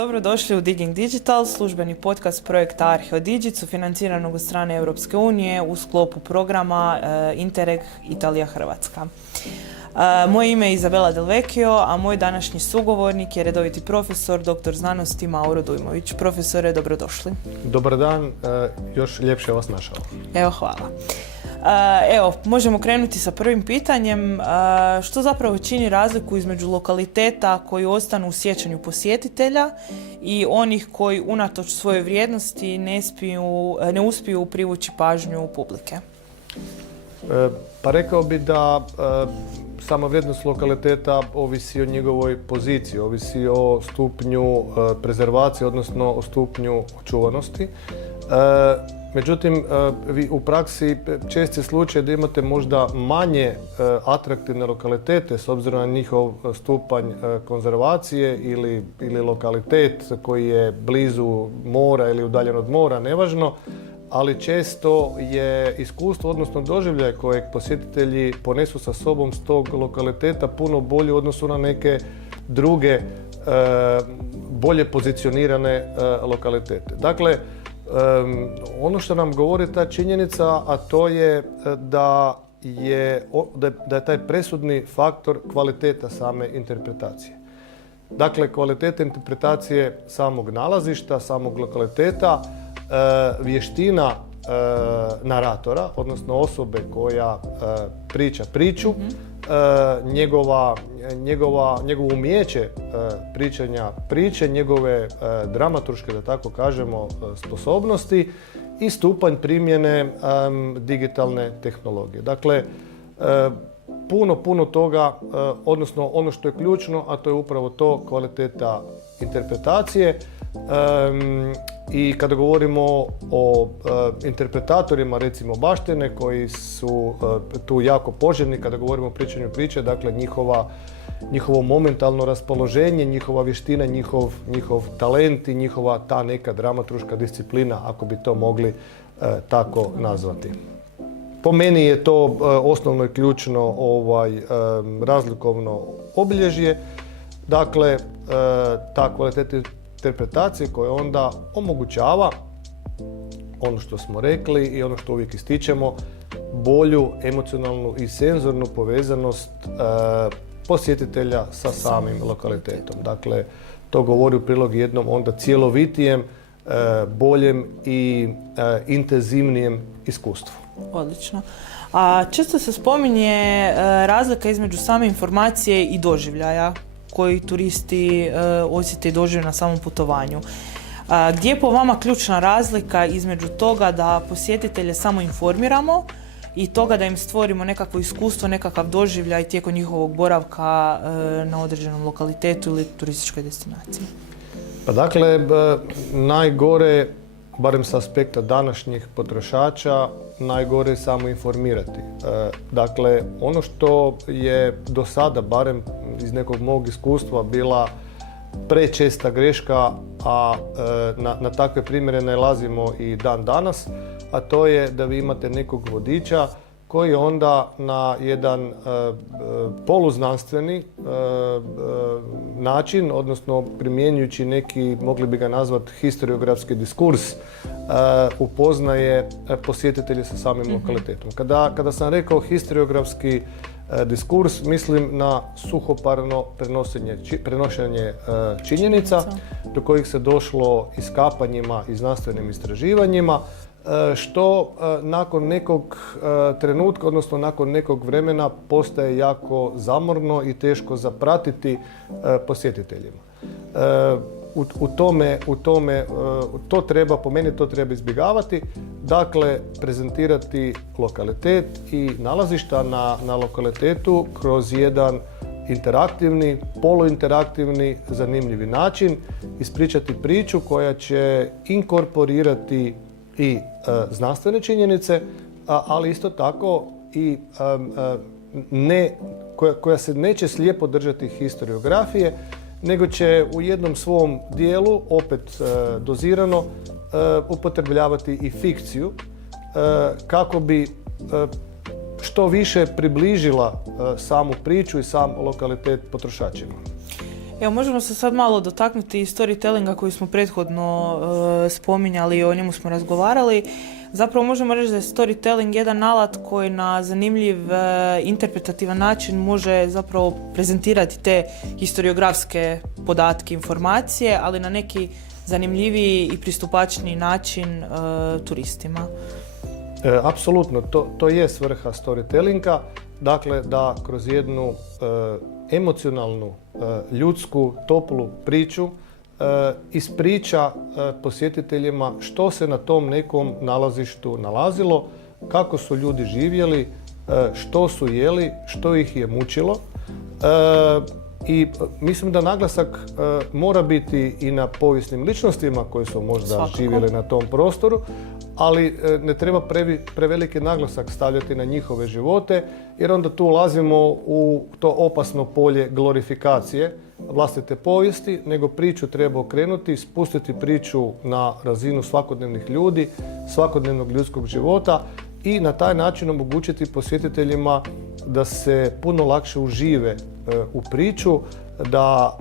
Dobrodošli u Digging Digital, službeni podcast projekta Arheodigit, sufinanciranog od strane Europske unije u sklopu programa Interreg Italija-Hrvatska. Moje ime je Izabela Del Vecchio, a moj današnji sugovornik je redoviti profesor, doktor znanosti Mauro Dujmović. Profesore, dobrodošli. Dobar dan, još ljepše vas našao. Evo, hvala. Evo, možemo krenuti sa prvim pitanjem. Što zapravo čini razliku između lokaliteta koji ostanu u sjećanju posjetitelja i onih koji unatoč svojoj vrijednosti ne uspiju privući pažnju publike? Pa rekao bi da sama vrijednost lokaliteta ovisi o njegovoj poziciji, ovisi o stupnju prezervacije, odnosno o stupnju očuvanosti. Međutim, vi u praksi čest je slučaj da imate možda manje atraktivne lokalitete s obzirom na njihov stupanj konzervacije ili lokalitet koji je blizu mora ili udaljen od mora, nevažno, ali često je iskustvo, odnosno doživljaj kojeg posjetitelji ponesu sa sobom s tog lokaliteta puno bolje u odnosu na neke druge bolje pozicionirane lokalitete. Dakle, ono što nam govori ta činjenica, a to je da je taj presudni faktor kvaliteta same interpretacije. Dakle, kvaliteta interpretacije samog nalazišta, samog lokaliteta, vještina naratora, odnosno osobe koja priča priču, njegovo umijeće pričanja priče, njegove dramaturške, da tako kažemo, sposobnosti i stupanj primjene digitalne tehnologije. Dakle, puno toga, odnosno ono što je ključno, a to je upravo to, kvaliteta interpretacije. I kada govorimo o interpretatorima, recimo baštine, koji su tu jako poželjni kada govorimo o pričanju priče, dakle njihovo momentalno raspoloženje, njihova vještina, njihov talent i njihova ta neka dramaturška disciplina, ako bi to mogli tako nazvati. Po meni je to osnovno i ključno razlikovno obilježje. Dakle, ta kvaliteta interpretacije koja onda omogućava ono što smo rekli i ono što uvijek ističemo, bolju emocionalnu i senzornu povezanost posjetitelja sa samim lokalitetom. Dakle, to govori u prilog jednom onda cjelovitijem, boljem i intenzivnijem iskustvu. Odlično. A često se spominje razlika između same informacije i doživljaja koji turisti osjete i dožive na samom putovanju. Gdje je po vama ključna razlika između toga da posjetitelje samo informiramo i toga da im stvorimo nekakvo iskustvo, nekakav doživljaj tijekom njihovog boravka na određenom lokalitetu ili turističkoj destinaciji? Pa dakle, najgore, barem sa aspekta današnjih potrošača, najgore je samo informirati. Dakle, ono što je do sada, barem iz nekog mog iskustva, bila prečesta greška, a na takve primjere nailazimo i dan danas, a to je da vi imate nekog vodiča koji onda na jedan poluznanstveni način, odnosno primjenjujući neki, mogli bi ga nazvati historiografski diskurs, upoznaje posjetitelje sa samim lokalitetom. Kada sam rekao historiografski diskurs, mislim na suhoparno prenošenje činjenica do kojih se došlo iskapanjima i znanstvenim istraživanjima, što nakon nekog trenutka, odnosno nakon nekog vremena, postaje jako zamorno i teško zapratiti posjetiteljima. To treba, po meni to treba izbjegavati. Dakle, prezentirati lokalitet i nalazišta na lokalitetu kroz jedan interaktivni, poluinteraktivni, zanimljivi način, ispričati priču koja će inkorporirati i znanstvene činjenice, ali isto tako i koja se neće slijepo držati historiografije, nego će u jednom svom dijelu, opet dozirano, upotrebljavati i fikciju kako bi što više približila samu priču i sam lokalitet potrošačima. Evo, možemo se sad malo dotaknuti storytellinga koji smo prethodno spominjali i o njemu smo razgovarali. Zapravo možemo reći da je storytelling jedan alat koji na zanimljiv, interpretativan način može zapravo prezentirati te historiografske podatke, informacije, ali na neki zanimljiviji i pristupačniji način turistima. Apsolutno, to je svrha storytellinga, dakle da kroz jednu emocionalnu, ljudsku, toplu priču ispriča posjetiteljima što se na tom nekom nalazištu nalazilo, kako su ljudi živjeli, što su jeli, što ih je mučilo. I mislim da naglasak mora biti i na povijesnim ličnostima koji su možda Svakako živjeli na tom prostoru, ali ne treba preveliki naglasak stavljati na njihove živote, jer onda tu ulazimo u to opasno polje glorifikacije vlastite povijesti, nego priču treba okrenuti, spustiti priču na razinu svakodnevnih ljudi, svakodnevnog ljudskog života i na taj način omogućiti posjetiteljima da se puno lakše užive u priču, da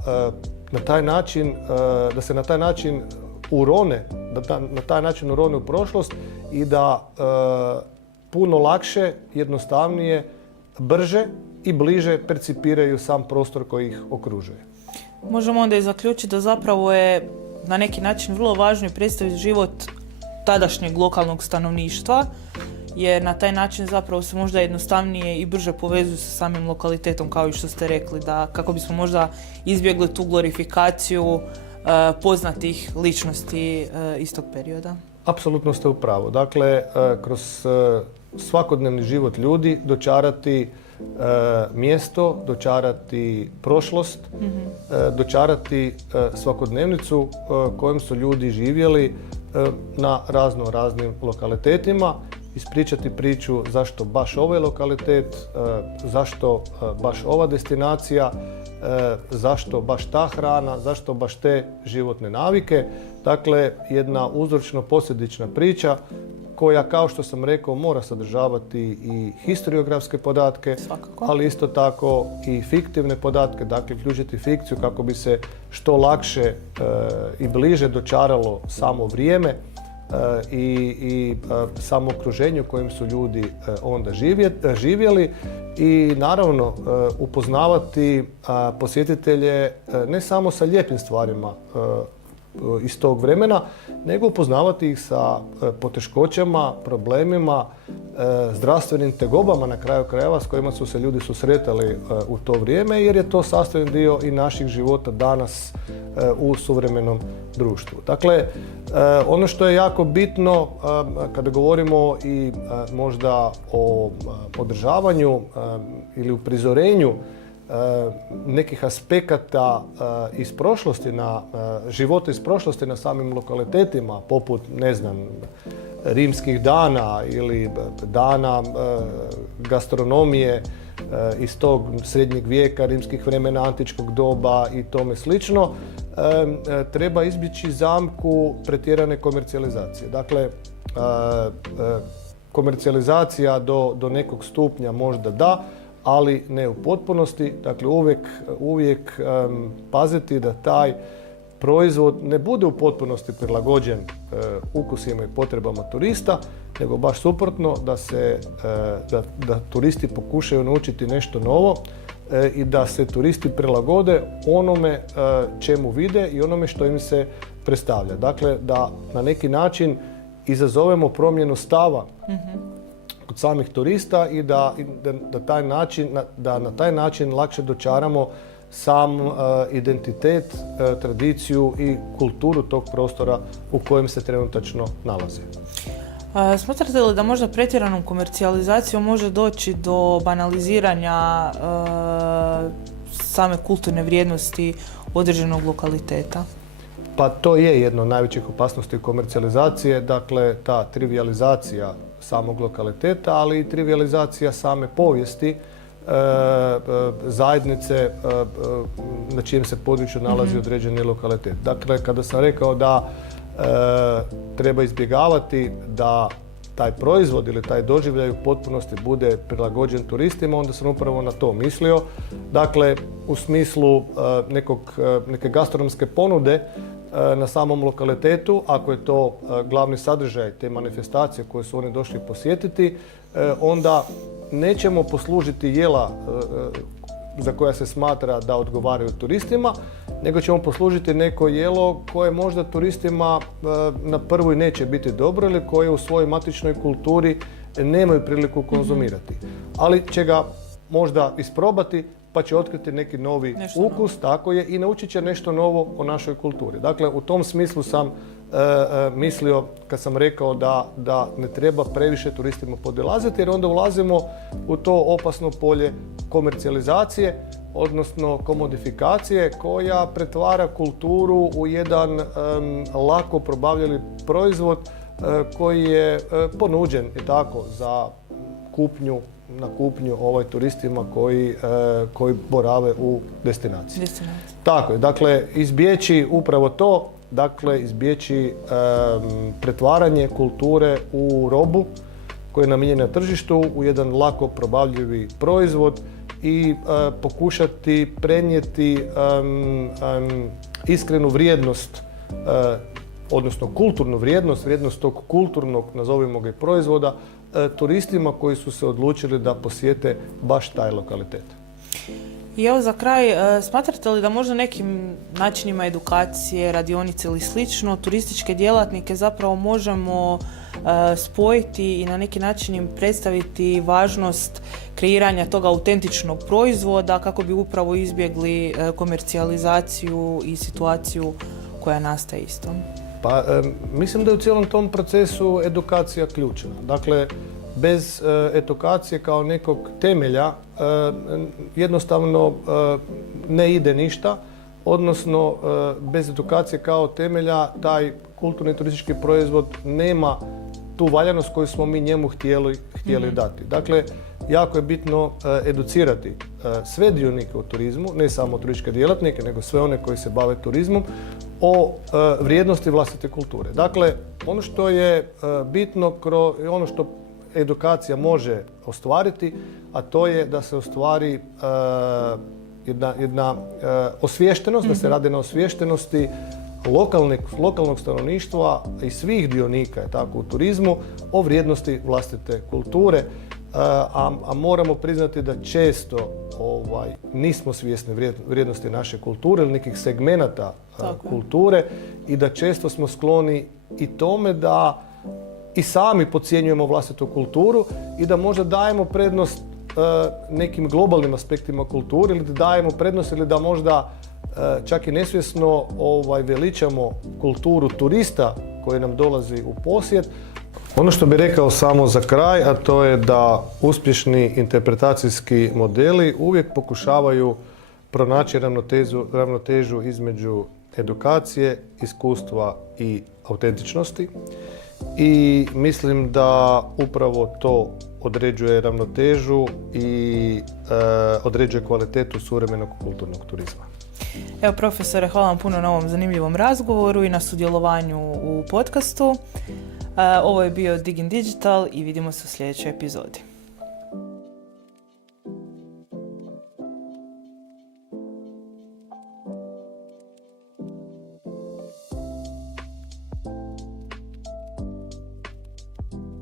se na taj način urone, na taj način urone u prošlost i da puno lakše, jednostavnije, brže i bliže percipiraju sam prostor koji ih okružuje. Možemo onda i zaključiti da zapravo je na neki način vrlo važno i predstaviti život tadašnjeg lokalnog stanovništva, jer na taj način zapravo se možda jednostavnije i brže povezuju sa samim lokalitetom, kao i što ste rekli, da kako bismo možda izbjegli tu glorifikaciju poznatih ličnosti iz tog perioda. Apsolutno ste u pravu. Dakle, kroz svakodnevni život ljudi dočarati mjesto, dočarati prošlost, dočarati svakodnevnicu kojom su ljudi živjeli na raznim lokalitetima, ispričati priču zašto baš ovaj lokalitet, zašto baš ova destinacija, zašto baš ta hrana, zašto baš te životne navike. Dakle, jedna uzročno-posljedična priča koja, kao što sam rekao, mora sadržavati i historiografske podatke, Svakako. ali isto tako i fiktivne podatke, dakle uključiti fikciju kako bi se što lakše i bliže dočaralo samo vrijeme i samo okruženje u kojem su ljudi onda živjeli i naravno upoznavati posjetitelje ne samo sa lijepim stvarima iz tog vremena, nego upoznavati ih sa poteškoćama, problemima, zdravstvenim tegobama na kraju krajeva s kojima su se ljudi susretali u to vrijeme, jer je to sastavni dio i naših života danas u suvremenom društvu. Dakle, ono što je jako bitno kada govorimo i možda o održavanju ili uprizorenju nekih aspekata iz prošlosti, života iz prošlosti na samim lokalitetima, poput, ne znam, rimskih dana ili dana gastronomije iz tog srednjeg vijeka, rimskih vremena, antičkog doba i tome slično, treba izbjeći zamku pretjerane komercijalizacije. Dakle, komercijalizacija do nekog stupnja možda da, ali ne u potpunosti. Dakle, uvijek paziti da taj proizvod ne bude u potpunosti prilagođen ukusima i potrebama turista, nego baš suprotno, da turisti pokušaju naučiti nešto novo i da se turisti prilagode onome čemu vide i onome što im se predstavlja. Dakle, da na neki način izazovemo promjenu stava kod samih turista i da na taj način lakše dočaramo sam identitet, tradiciju i kulturu tog prostora u kojem se trenutačno nalazi. Smatrate li da možda pretjeranom komercijalizacijom može doći do banaliziranja same kulturne vrijednosti određenog lokaliteta? Pa to je jedno od najvećih opasnosti komercijalizacije, dakle ta trivijalizacija samog lokaliteta, ali i trivijalizacija same povijesti zajednice na čijem se području nalazi određeni lokalitet. Dakle, kada sam rekao da treba izbjegavati da taj proizvod ili taj doživljaj u potpunosti bude prilagođen turistima, onda sam upravo na to mislio. Dakle, u smislu neke gastronomske ponude na samom lokalitetu, ako je to glavni sadržaj te manifestacije koje su oni došli posjetiti, onda nećemo poslužiti jela za koja se smatra da odgovaraju turistima, nego ćemo poslužiti neko jelo koje možda turistima na prvu i neće biti dobro ili koje u svojoj matičnoj kulturi nemaju priliku konzumirati. Ali će ga možda isprobati pa će otkriti neki novi ukus, tako je, i naučit će nešto novo o našoj kulturi. Dakle, u tom smislu sam mislio kad sam rekao da ne treba previše turistima podilaziti, jer onda ulazimo u to opasno polje komercijalizacije, odnosno komodifikacije koja pretvara kulturu u jedan lako probavljivi proizvod koji je ponuđen i tako za na kupnju turistima koji borave u destinaciji. Tako je, dakle, izbjeći upravo to, dakle, izbjeći pretvaranje kulture u robu koja je namijenjena tržištu u jedan lako probavljivi proizvod i pokušati prenijeti iskrenu vrijednost, odnosno kulturnu vrijednost tog kulturnog, nazovimo ga, proizvoda turistima koji su se odlučili da posjete baš taj lokalitet. I evo za kraj, smatrate li da možda nekim načinima edukacije, radionice ili slično, turističke djelatnike zapravo možemo spojiti i na neki način im predstaviti važnost kreiranja tog autentičnog proizvoda kako bi upravo izbjegli komercijalizaciju i situaciju koja nastaje istom? Pa mislim da je u cijelom tom procesu edukacija ključna. Dakle, bez edukacije kao nekog temelja jednostavno ne ide ništa, odnosno bez edukacije kao temelja taj kulturni turistički proizvod nema tu valjanost koju smo mi njemu htjeli dati. Dakle, jako je bitno educirati sve dionike u turizmu, ne samo turističke djelatnike, nego sve one koji se bave turizmom, o vrijednosti vlastite kulture. Dakle, ono što je bitno, ono što edukacija može ostvariti, a to je da se ostvari jedna osviještenost, da se radi na osviještenosti lokalnog stanovništva i svih dionika tako u turizmu o vrijednosti vlastite kulture, a moramo priznati da često nismo svjesni vrijednosti naše kulture ili nekih segmenata kulture i da često smo skloni i tome da i sami podcjenjujemo vlastitu kulturu i da možda dajemo prednost nekim globalnim aspektima kulture ili da dajemo prednost ili da možda čak i nesvjesno veličamo kulturu turista koji nam dolazi u posjet. Ono što bih rekao samo za kraj, a to je da uspješni interpretacijski modeli uvijek pokušavaju pronaći ravnotežu između edukacije, iskustva i autentičnosti. I mislim da upravo to određuje ravnotežu i određuje kvalitetu suvremenog kulturnog turizma. Evo, profesore, hvala vam puno na ovom zanimljivom razgovoru i na sudjelovanju u podcastu. Ovo je bio Digin Digital i vidimo se u sljedećoj epizodi.